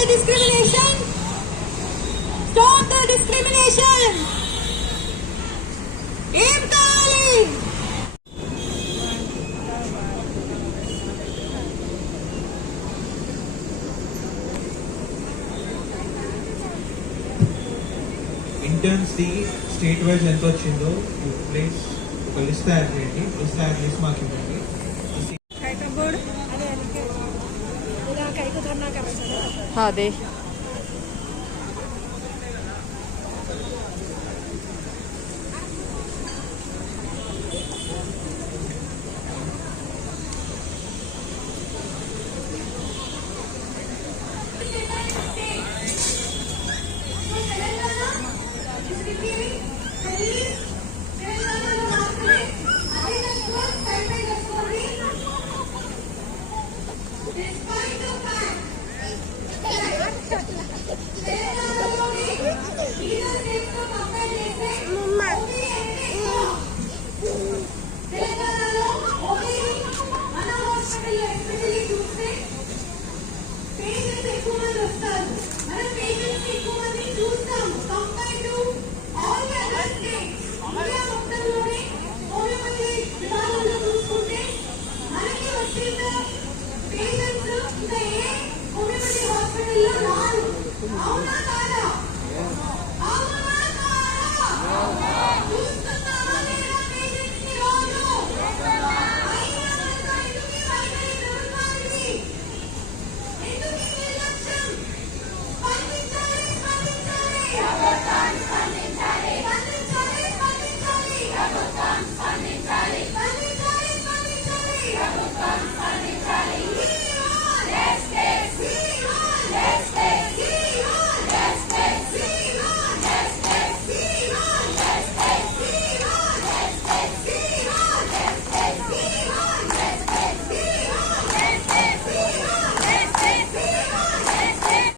the discrimination. Stop the discrimination. ఏం కావాలి? Interns the state wise ఎంత వచ్చిందో ప్లీజ్ ఒక లిస్ట్ తయారు చేయండి. లిస్ట్ తయారు చేసి మాకు ఇవ్వండి. అదే అవునా